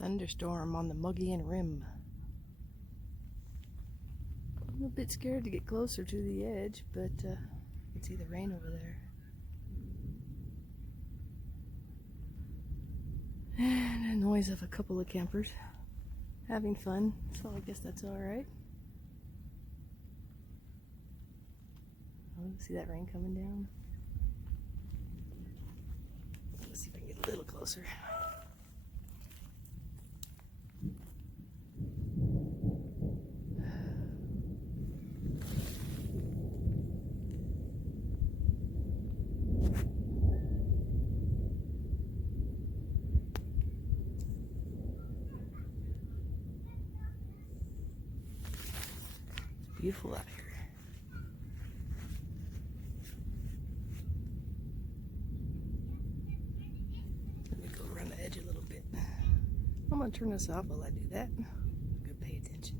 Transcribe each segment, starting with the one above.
Thunderstorm on the Mogollon rim. I'm a bit scared to get closer to the edge, but I can see the rain over there. And a noise of a couple of campers having fun, so I guess that's alright. Oh, see that rain coming down? Let's see if I can get a little closer. Beautiful out here. Let me go around the edge a little bit. I'm gonna turn this off while I do that. Good, pay attention.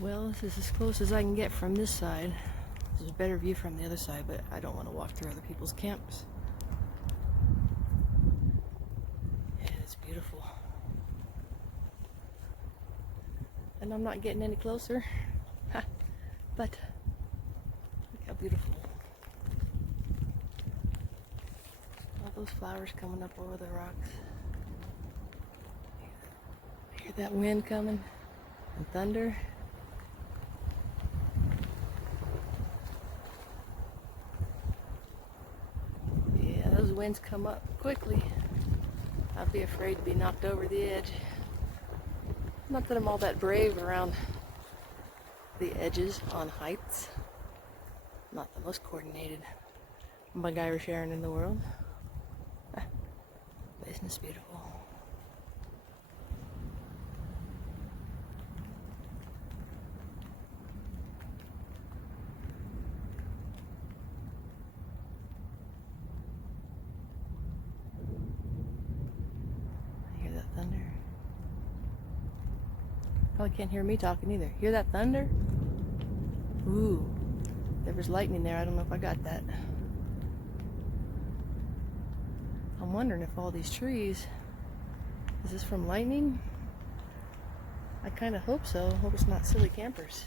Well, this is as close as I can get from this side. There's a better view from the other side, but I don't want to walk through other people's camps. Yeah, it's beautiful. And I'm not getting any closer, but look how beautiful. All those flowers coming up over the rocks. Hear that wind coming and thunder. Yeah, those winds come up quickly. I'd be afraid to be knocked over the edge. Not that I'm all that brave around the edges on heights. Not the most coordinated MacGyver Sharon in the world. But isn't this beautiful? I hear that thunder. Probably can't hear me talking either. Hear that thunder? Ooh, there was lightning there. I don't know if I got that. I'm wondering if all these trees, is this from lightning? I kind of hope so. Hope it's not silly campers.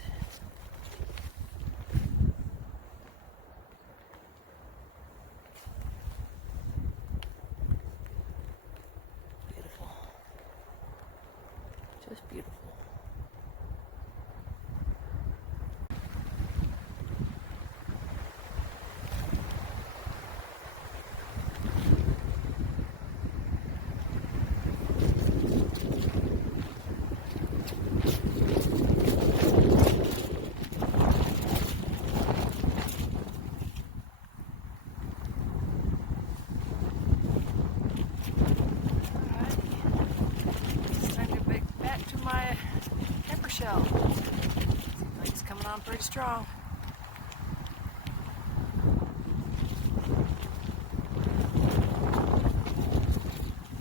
Beautiful. Just beautiful. Shell. Seems like it's coming on pretty strong.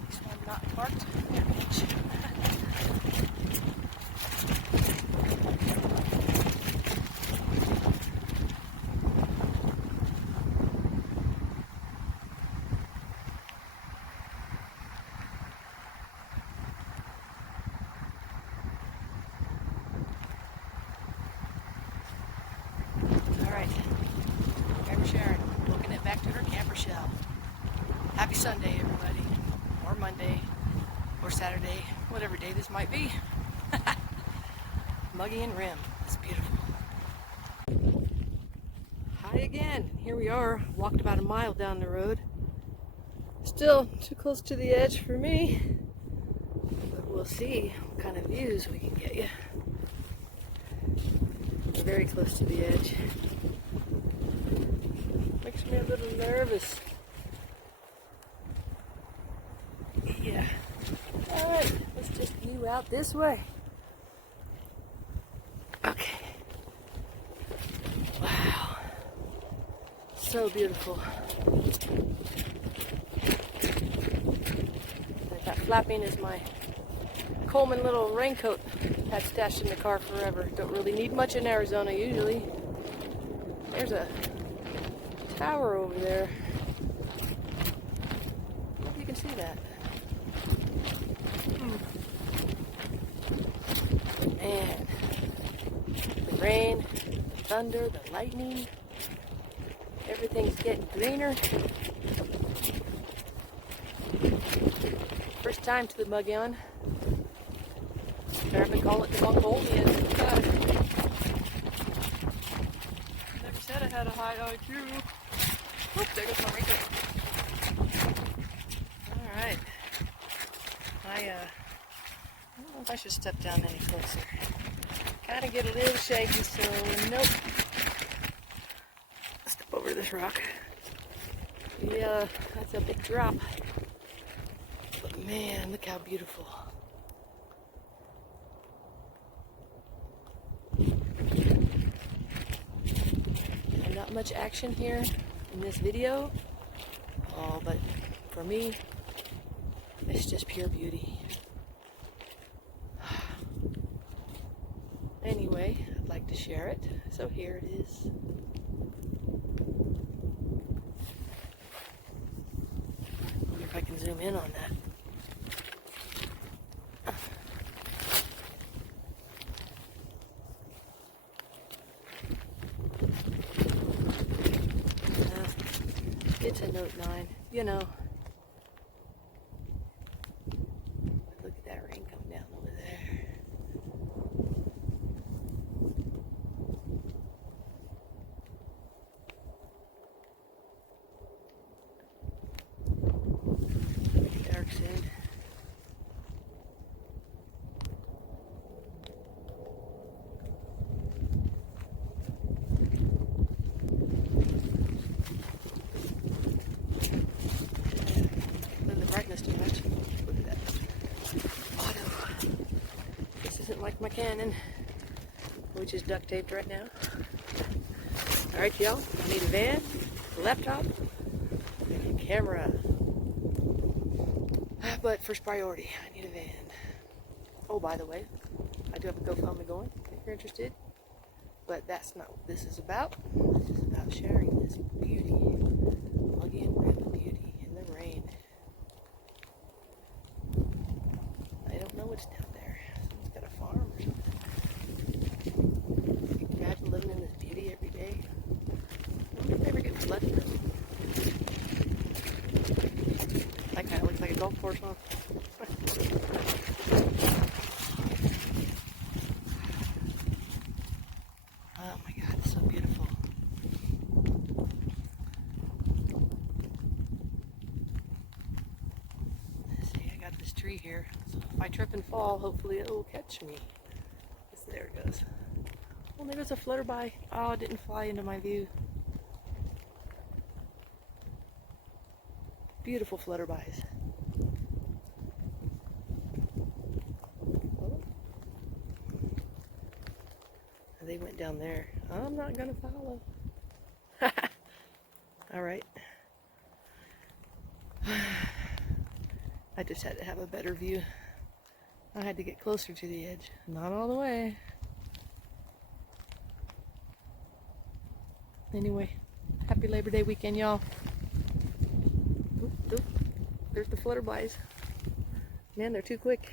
This one not parked. MacGyver Sharon, looking it back to her camper shell. Happy Sunday, everybody. Or Monday, or Saturday, whatever day this might be. Mogollon rim, it's beautiful. Hi again, here we are. Walked about a mile down the road. Still too close to the edge for me, but we'll see what kind of views we can get you. We're very close to the edge. Makes me a little nervous. Yeah. Alright, let's just view out this way. Okay. Wow. So beautiful. That flapping is my Coleman little raincoat had stashed in the car forever. Don't really need much in Arizona usually. There's a tower over there. I don't know if you can see that. Man, the rain, the thunder, the lightning, everything's getting greener. First time to the Mogollon. Or we call it the Mogollon. Never said I had a high IQ. Oops, there goes my raincoat. Alright. I don't know if I should step down any closer. Kind of get a little shaky, so nope. Step over this rock. Yeah, that's a big drop. But man, look how beautiful. And not much action here in this video. Oh, but for me, it's just pure beauty. Anyway, I'd like to share it, so here it is. I wonder if I can zoom in on that. It's a Note 9, you know. Look at that rain coming down over there. It'll be dark soon. Brightness too much. Look at that. Auto. This isn't like my Canon, which is duct taped right now. Alright, y'all. I need a van, a laptop, and a camera. But first priority, I need a van. Oh, by the way, I do have a GoFundMe going if you're interested. But that's not what this is about. This is about sharing this beauty. Mogollon River beauty in the rain. I don't know what's down there. Someone's got a farm or something. Can you imagine living in this beauty every day? I wonder if it ever gets flooded though. That kind of looks like a golf course, huh? Oh my God, it's so beautiful. Let's see, I got this tree here. So if I trip and fall, hopefully it will catch me. There it goes. Well, there goes a flutterby. Oh, it didn't fly into my view. Beautiful flutterbys. Oh. They went down there. I'm not gonna follow. Alright. I just had to have a better view. I had to get closer to the edge. Not all the way. Anyway, happy Labor Day weekend, y'all. Oop, oop. There's the flutterbys. Man, they're too quick.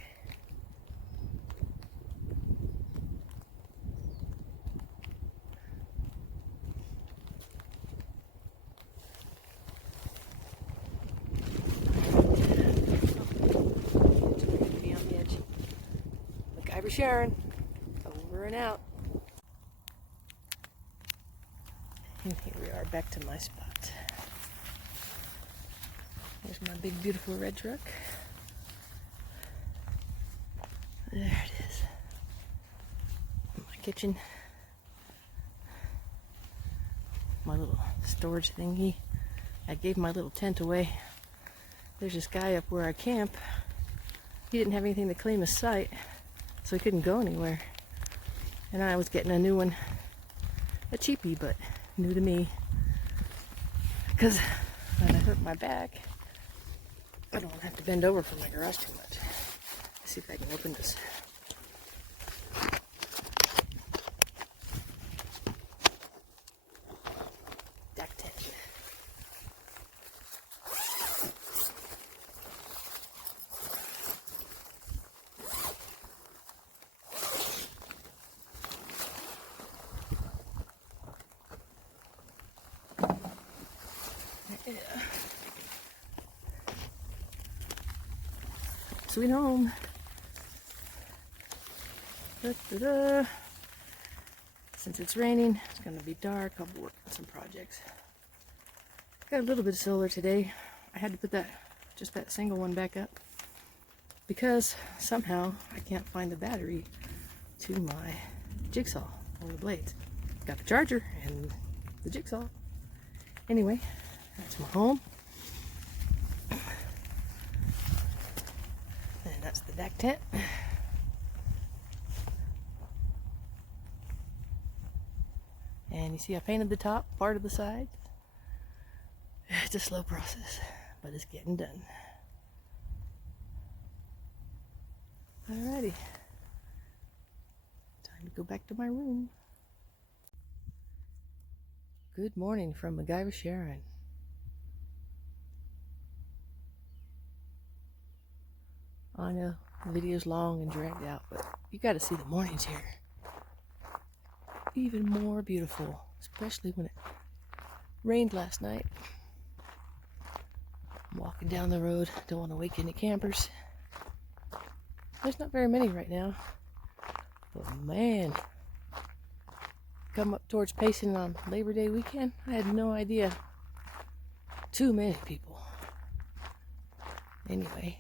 MacGyver Sharon, over and out. And here we are back to my spot. There's my big beautiful red truck. There it is. My kitchen. My little storage thingy. I gave my little tent away. There's this guy up where I camp. He didn't have anything to claim his site, so he couldn't go anywhere. And I was getting a new one. A cheapie, but new to me. Because when I hurt my back, I don't have to bend over for my garage too much. Let's see if I can open this. Deck tent. sweet home. Da-da-da. Since it's raining, it's going to be dark. I'll be working on some projects. Got a little bit of solar today. I had to put just that single one back up because somehow I can't find the battery to my jigsaw on the blades. Got the charger and the jigsaw. Anyway, that's my home. And that's the deck tent. And you see I painted the top part of the sides. It's a slow process, but it's getting done. Alrighty. Time to go back to my room. Good morning from MacGyver Sharon. I know the video's long and dragged out, but you gotta see the mornings here. Even more beautiful, especially when it rained last night. I'm walking down the road, don't want to wake any campers. There's not very many right now, but man, come up towards Payson on Labor Day weekend, I had no idea. Too many people. Anyway,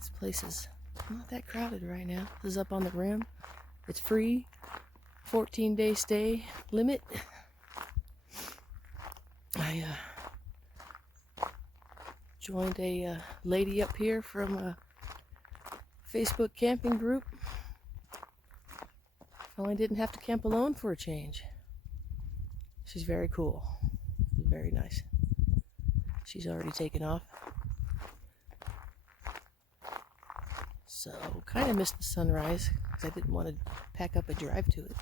this place is not that crowded right now. This is up on the rim. It's free. 14-day stay limit. I joined a lady up here from a Facebook camping group. Only didn't have to camp alone for a change. She's very cool. Very nice. She's already taken off. So, kind of missed the sunrise because I didn't want to pack up and drive to it.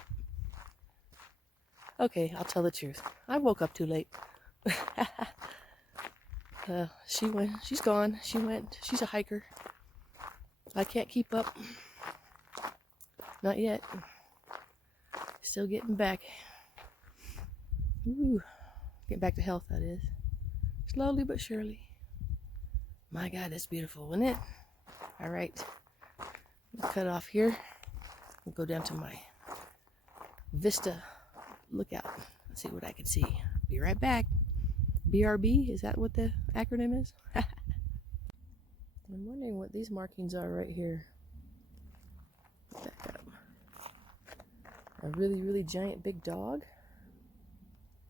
Okay, I'll tell the truth. I woke up too late. She's gone. She went. She's a hiker. I can't keep up. Not yet. Still getting back. Ooh, getting back to health, that is. Slowly but surely. My God, that's beautiful, isn't it? All right. I'll cut off here. We'll go down to my Vista lookout and see what I can see. Be right back. BRB, is that what the acronym is? I'm wondering what these markings are right here. Back up. A really, really giant big dog?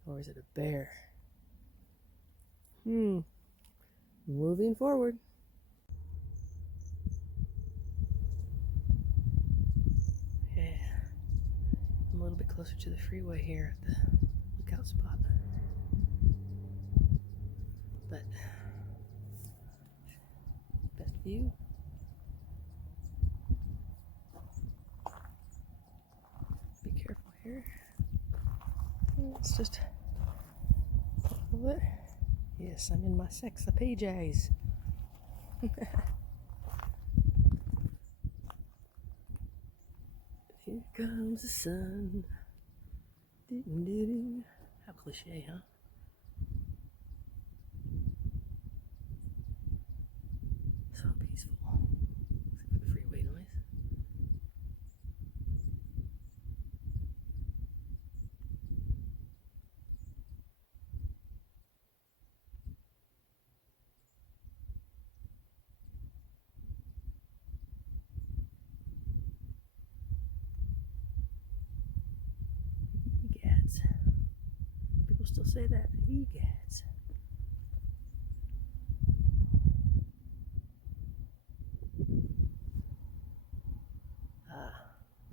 Or is it a bear? Moving forward. Yeah. I'm a little bit closer to the freeway here at the lookout spot. But best view. Be careful here. It's just what? Yes, I'm in my sex pages. Here comes the sun. Doo-doo-doo. How cliche, huh? So peaceful. Except for the freeway noise. Egads. People still say that. Egads.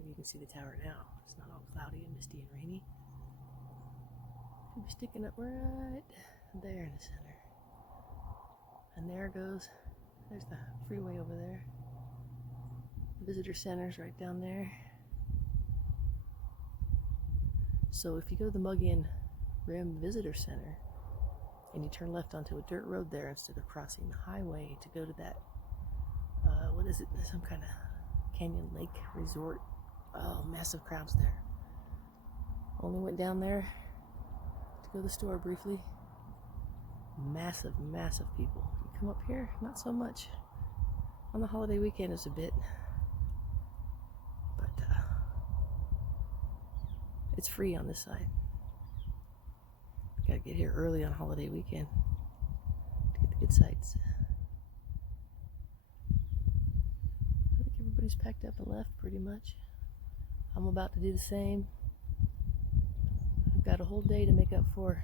You can see the tower now. It's not all cloudy and misty and rainy. Could be sticking up right there in the center. And there's the freeway over there. The visitor center's right down there. So if you go to the Mogollon Rim Visitor Center and you turn left onto a dirt road there instead of crossing the highway to go to that, what is it? Some kind of canyon lake resort. Oh, massive crowds there. Only went down there to go to the store briefly. Massive, massive people. You come up here, not so much. On the holiday weekend is a bit, but it's free on this side. Gotta get here early on holiday weekend to get the good sights. I think everybody's packed up and left pretty much. I'm about to do the same. I've got a whole day to make up for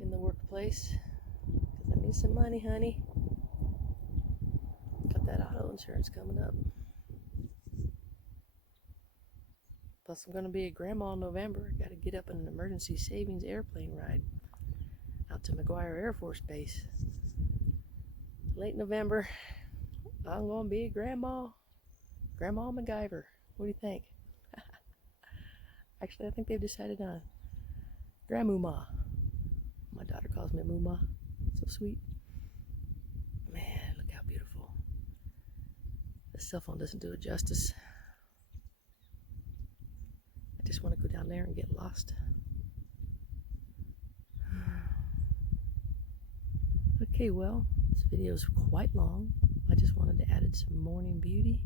in the workplace because I need some money, honey. Got that auto insurance coming up. Plus, I'm going to be a grandma in November. Got to get up in an emergency savings airplane ride out to MacGyver Air Force Base. Late November, I'm going to be a grandma. Grandma MacGyver. What do you think? Actually, I think they've decided on Grandmuma. My daughter calls me Muma. So sweet. Man, look how beautiful. The cell phone doesn't do it justice. I just want to go down there and get lost. Okay, well, this video is quite long. I just wanted to add some morning beauty.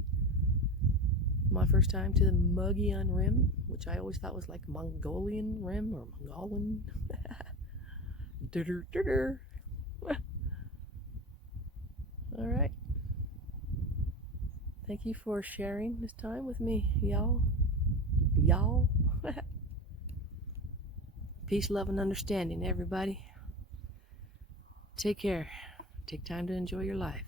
My first time to the Mogollon Rim, which I always thought was like Mongolian Rim or Mogollon. All right. Thank you for sharing this time with me, y'all. Peace, love, and understanding, everybody. Take care. Take time to enjoy your life.